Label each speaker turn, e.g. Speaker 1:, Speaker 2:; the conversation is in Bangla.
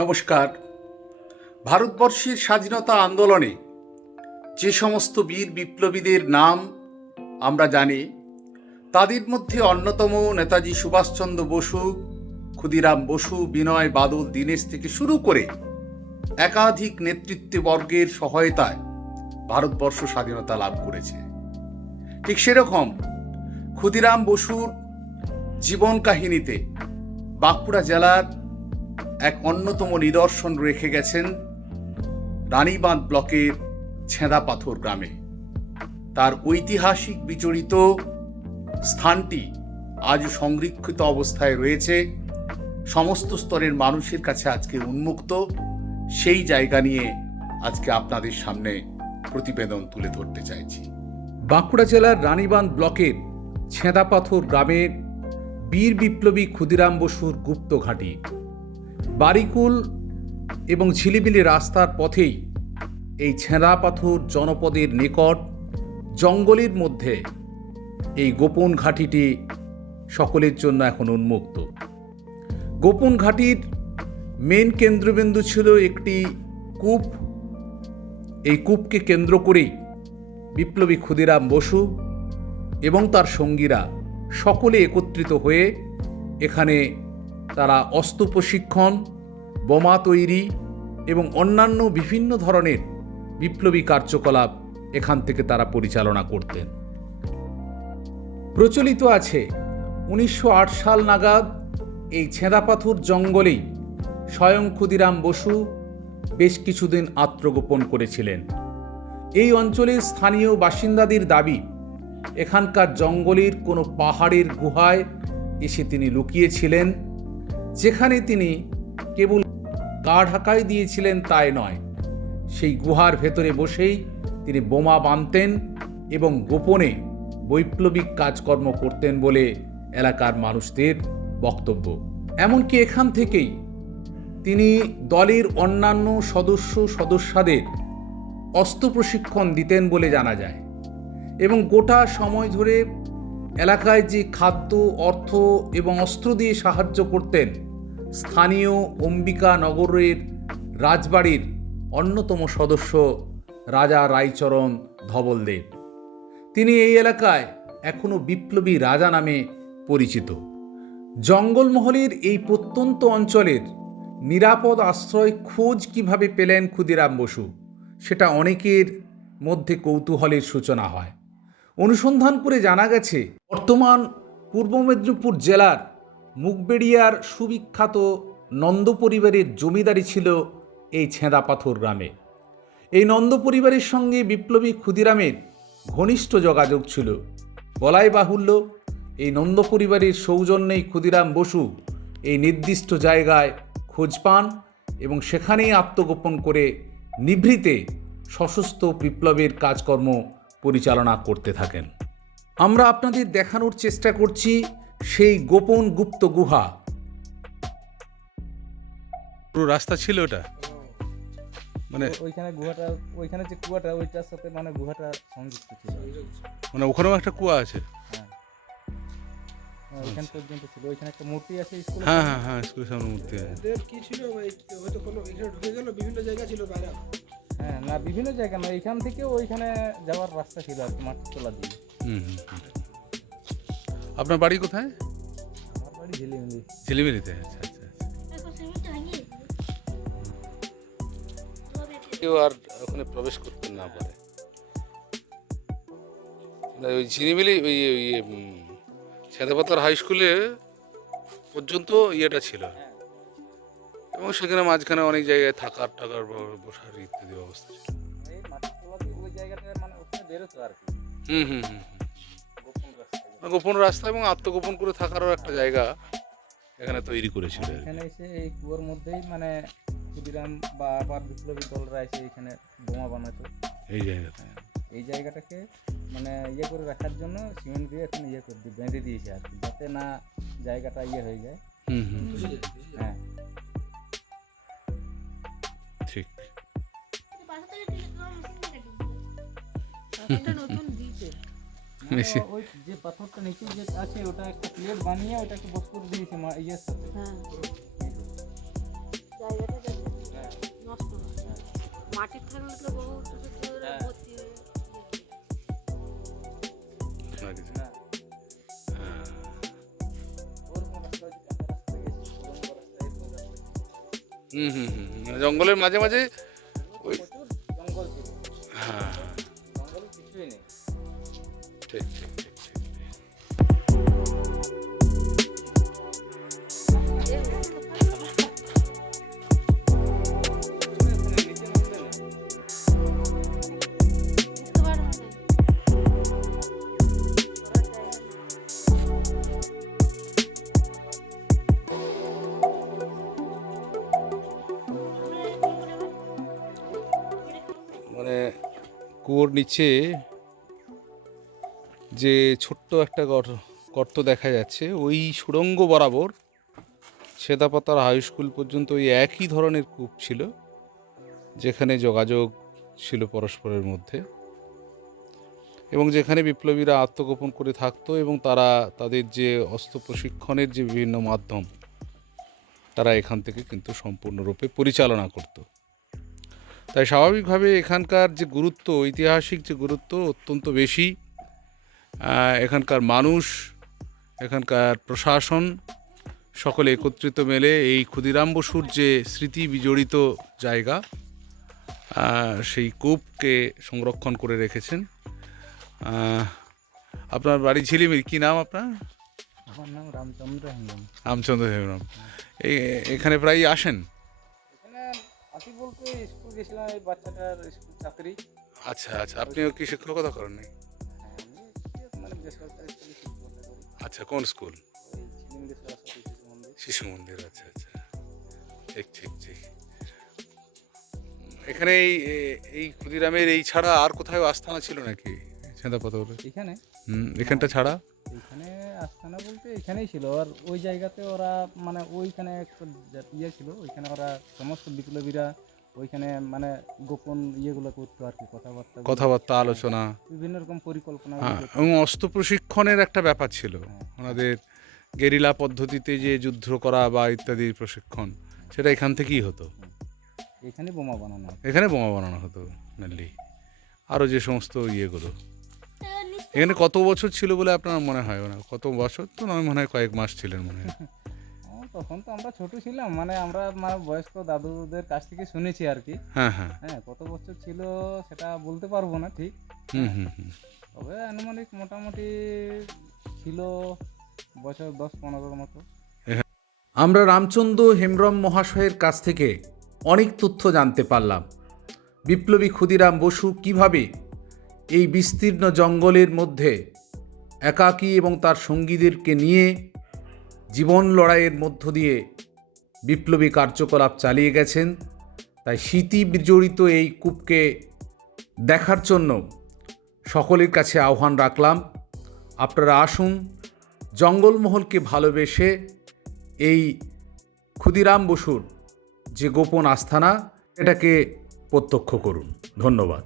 Speaker 1: নমস্কার। ভারতবর্ষের স্বাধীনতা আন্দোলনে যে সমস্ত বীর বিপ্লবীদের নাম আমরা জানি, তাদের মধ্যে অন্যতম নেতাজি সুভাষচন্দ্র বসু, ক্ষুদিরাম বসু, বিনয় বাদল, দীনেশ থেকে শুরু করে একাধিক নেতৃত্ববর্গের সহায়তায় ভারতবর্ষ স্বাধীনতা লাভ করেছে। ঠিক সেরকম ক্ষুদিরাম বসুর জীবন কাহিনীতে বাঁকুড়া জেলার এক অন্যতম নিদর্শন রেখে গেছেন রানীবাঁধ ব্লকের ছেঁদা পাথর গ্রামে। তার ঐতিহাসিক বিচরিত স্থানটি আজ সংরক্ষিত অবস্থায় রয়েছে। সমস্ত স্তরের মানুষের কাছে আজকে উন্মুক্ত। সেই জায়গা নিয়ে আজকে আপনাদের সামনে প্রতিবেদন তুলে ধরতে চাইছি। বাঁকুড়া জেলার রানীবাঁধ ব্লকের ছেঁদাপাথর গ্রামের বীর বিপ্লবী ক্ষুদিরাম বসুর গুপ্ত ঘাঁটি। বারিকুল এবং ঝিলিবিলি রাস্তার পথেই এই ছেঁড়া পাথর জনপদের নিকট জঙ্গলের মধ্যে এই গোপন ঘাঁটিটি সকলের জন্য এখন উন্মুক্ত। গোপন ঘাঁটির মেন কেন্দ্রবিন্দু ছিল একটি কূপ। এই কূপকে কেন্দ্র করেই বিপ্লবী ক্ষুদিরাম বসু এবং তার সঙ্গীরা সকলে একত্রিত হয়ে এখানে তারা অস্ত্র প্রশিক্ষণ, বোমা তৈরি এবং অন্যান্য বিভিন্ন ধরনের বিপ্লবী কার্যকলাপ এখান থেকে তারা পরিচালনা করতেন। প্রচলিত আছে, উনিশশো আট সাল নাগাদ এই ছেঁদাপাথর জঙ্গলেই স্বয়ং ক্ষুদিরাম বসু বেশ কিছুদিন আত্মগোপন করেছিলেন। এই অঞ্চলের স্থানীয় বাসিন্দাদের দাবি, এখানকার জঙ্গলের কোনো পাহাড়ের গুহায় এসে তিনি লুকিয়েছিলেন। যেখানে তিনি কেবল গা ঢাকাই দিয়েছিলেন তাই নয়, সেই গুহার ভেতরে বসেই তিনি বোমা বাঁধতেন এবং গোপনে বৈপ্লবিক কাজকর্ম করতেন বলে এলাকার মানুষদের বক্তব্য। এমনকি এখান থেকেই তিনি দলের অন্যান্য সদস্য সদস্যদের অস্ত্র প্রশিক্ষণ দিতেন বলে জানা যায় এবং গোটা সময় ধরে এলাকায় যে খাদ্য, অর্থ এবং অস্ত্র দিয়ে সাহায্য করতেন স্থানীয় অম্বিকা নগরের রাজবাড়ির অন্যতম সদস্য রাজা রায়চরণ ধবলদেব তিনি এই এলাকায় এখনও বিপ্লবী রাজা নামে পরিচিত। জঙ্গলমহলের এই প্রত্যন্ত অঞ্চলের নিরাপদ আশ্রয় খোঁজ কীভাবে পেলেন ক্ষুদিরাম বসু, সেটা অনেকের মধ্যে কৌতূহলের সূচনা হয়। অনুসন্ধান করে জানা গেছে, বর্তমান পূর্ব মেদিনীপুর জেলার মুগবেড়িয়ার সুবিখ্যাত নন্দ পরিবারের জমিদারি ছিল এই ছেঁদা পাথর গ্রামে। এই নন্দ পরিবারের সঙ্গে বিপ্লবী ক্ষুদিরামের ঘনিষ্ঠ যোগাযোগ ছিল। বলাই বাহুল্য, এই নন্দ পরিবারের সৌজন্যেই ক্ষুদিরাম বসু এই নির্দিষ্ট জায়গায় খোঁজ পান এবং সেখানেই আত্মগোপন করে নিভৃতে সশস্ত্র বিপ্লবের কাজকর্ম পরিচালনা করতে থাকেন। আমরা আপনাদের দেখানোর চেষ্টা করছি সেই গোপন গুপ্ত গুহা।
Speaker 2: পুরো রাস্তা ছিল ওটা? মানে
Speaker 3: ওইখানে গুহাটা ওইখানে যে কুয়াটা ওইটার সাথে মানে গুহাটা সংযুক্ত ছিল।
Speaker 2: মানে ওখানেও একটা কুয়া আছে?
Speaker 3: হ্যাঁ। ওইখান পর্যন্ত ছিল। ওইখানে একটা মূর্তি আছে স্কুলে
Speaker 2: হ্যাঁ হ্যাঁ হ্যাঁ স্কুলের সামনে মূর্তি আছে।
Speaker 4: কি ছিল ভাই হয়তো কোনো এখানে ঢুকে গেল বিভিন্ন জায়গা ছিল বাইরে।
Speaker 3: হ্যাঁ না বিভিন্ন জায়গা না এইখান থেকে ওইখানে যাওয়ার রাস্তা ছিল আর কি মাঠ তোলা দিয়ে
Speaker 2: হুম হুম। আপনার বাড়ি কোথায়? ঝিলিমিলিতে আচ্ছা আচ্ছা কেউ আর ওখানে প্রবেশ করতে না পারে। না, ওই ঝিলিমিলি ওই ওই ছেদাপাতার হাই স্কুলে পর্যন্ত ইয়েটা ছিল। এবং সেখানে মাঝখানে অনেক জায়গায় থাকার টাকার বসার ইত্যাদি ব্যবস্থা ছিল।
Speaker 3: মানে
Speaker 2: হুম হুম হুম।
Speaker 3: গোপন রাস্তা
Speaker 2: গোপন রাস্তা এবং আত্মগোপন করে থাকারও একটা জায়গা এখানে তৈরি করেছিল
Speaker 3: এখানে এসে এই কুয়োর মধ্যেই মানে ক্ষুদিরাম বা আবার বিপ্লবী দলরা এসে এখানে বোমা বানাতো।
Speaker 2: এই জায়গাতে।
Speaker 3: এই জায়গাটাকে মানে ইয়ে করে রাখার জন্য সিমেন্ট দিয়ে এখন ইয়ে করে দিয়ে বেঁধে দিয়েছে আর কি যাতে না জায়গাটা ইয়ে হয়ে যায়।
Speaker 2: হুম হুম।
Speaker 3: হ্যাঁ।
Speaker 2: ঠিক।
Speaker 3: না,
Speaker 2: মেশিন।
Speaker 3: ওই যে পাথরটা নিচে যে আছে ওটা একটা প্লেট বানিয়ে ওটাকে বস করে দিয়েছে মা ইয়ের সাথে
Speaker 5: হ্যাঁ জায়গাটা মাটির থাকলে তো
Speaker 3: হ্যাঁ।
Speaker 5: ভর্তি হয়ে
Speaker 1: হ্যাঁ। হুম হুম হুম হুম। মানে জঙ্গলের মাঝে মাঝে
Speaker 5: জায়গা নেই।
Speaker 1: মানে কুয়োর নিচে যে ছোট্ট একটা গর- গর্ত দেখা যাচ্ছে, ওই সুড়ঙ্গ বরাবর সেদাপাতার হাই স্কুল পর্যন্ত ওই একই ধরনের কূপ ছিল, যেখানে যোগাযোগ ছিল পরস্পরের মধ্যে এবং যেখানে বিপ্লবীরা আত্মগোপন করে থাকতো এবং তারা তাদের যে অস্ত্র প্রশিক্ষণের যে বিভিন্ন মাধ্যম, তারা এখান থেকে কিন্তু সম্পূর্ণরূপে পরিচালনা করতো। তাই স্বাভাবিকভাবে এখানকার যে গুরুত্ব, ঐতিহাসিক যে গুরুত্ব, অত্যন্ত বেশি। এখানকার মানুষ এখানকার প্রশাসন সকলে একত্রিত মেলে এই ক্ষুদিরাম বসুর যে স্মৃতি বিজড়িত জায়গা সেই কূপকে সংরক্ষণ করে রেখেছেন। আপনার বাড়ি ঝিলিমির কী নাম আপনার?
Speaker 3: আমার নাম রামচন্দ্র হেমব্রম।
Speaker 1: রামচন্দ্র হেমরাম এখানে প্রায় আসেন?
Speaker 3: এখানে আসি বলতে স্কুল গেছিলাম এই বাচ্চাটার স্কুল চাকরি
Speaker 1: আচ্ছা আচ্ছা আপনিও কি শিক্ষকতা করেন নাই আচ্ছা কোন স্কুল?
Speaker 3: শিশু মন্দির
Speaker 1: আচ্ছা আচ্ছা। ঠিক ঠিক ঠিক। এখানে এই এই ক্ষুদিরামের এই ছাড়া আর কোথাও আস্থানা ছিল নাকি? ছেঁদাপাথর
Speaker 3: এখানে?
Speaker 1: হুম এখানটা ছাড়া?
Speaker 3: এখানে আস্তানা বলতে এখানেই ছিল। আর ওই জায়গাতে ওরা মানে ওইখানে একটা ইয়ে ছিল। ওইখানে ওরা সমস্ত বিপ্লবীরা ওইখানে মানে গোপন ইয়েগুলো করতো আর কি কথাবার্তা
Speaker 1: কথাবার্তা আলোচনা।
Speaker 3: বিভিন্ন রকম পরিকল্পনা।
Speaker 1: হ্যাঁ এবং অস্ত্র প্রশিক্ষণের একটা ব্যাপার ছিল। ওনাদের গেরিলা পদ্ধতিতে যে যুদ্ধ করা বা ইত্যাদি প্রশিক্ষণ সেটা এখান থেকেই হতো।
Speaker 3: এখানে বোমা বানানো
Speaker 1: এখানে বোমা বানানো হতো মেনলি আরও যে সমস্ত ইয়েগুলো। এখানে কত বছর ছিল বলে আপনার মনে হয়? না কত বছর? তো নয় মনে হয় কয়েক মাস ছিলেন মনে হয়।
Speaker 3: তখন তো আমরা ছোট ছিলাম মানে আমরা মানে বয়স্ক দাদুদের কাছ থেকে শুনেছি আর কি।
Speaker 1: হ্যাঁ হ্যাঁ।
Speaker 3: হ্যাঁ কত বছর ছিল সেটা বলতে পারব না ঠিক।
Speaker 1: হুম হুম হুম।
Speaker 3: তবে আনুমানিক মোটামুটি ছিল বছর দশ পনেরোর মতো।
Speaker 6: আমরা রামচন্দ্র হেমব্রম মহাশয়ের কাছ থেকে অনেক তথ্য জানতে পারলাম। বিপ্লবী ক্ষুদিরাম বসু কীভাবে এই বিস্তীর্ণ জঙ্গলের মধ্যে একাকী এবং তার সঙ্গীদেরকে নিয়ে জীবন লড়াইয়ের মধ্য দিয়ে বিপ্লবী কার্যকলাপ চালিয়ে গেছেন, তাই স্মৃতি বিজড়িত এই কূপকে দেখার জন্য সকলের কাছে আহ্বান রাখলাম। আপনারা আসুন, জঙ্গলমহলকে ভালোবেসে এই ক্ষুদিরাম বসুর যে গোপন আস্থানা এটাকে প্রত্যক্ষ করুন। ধন্যবাদ।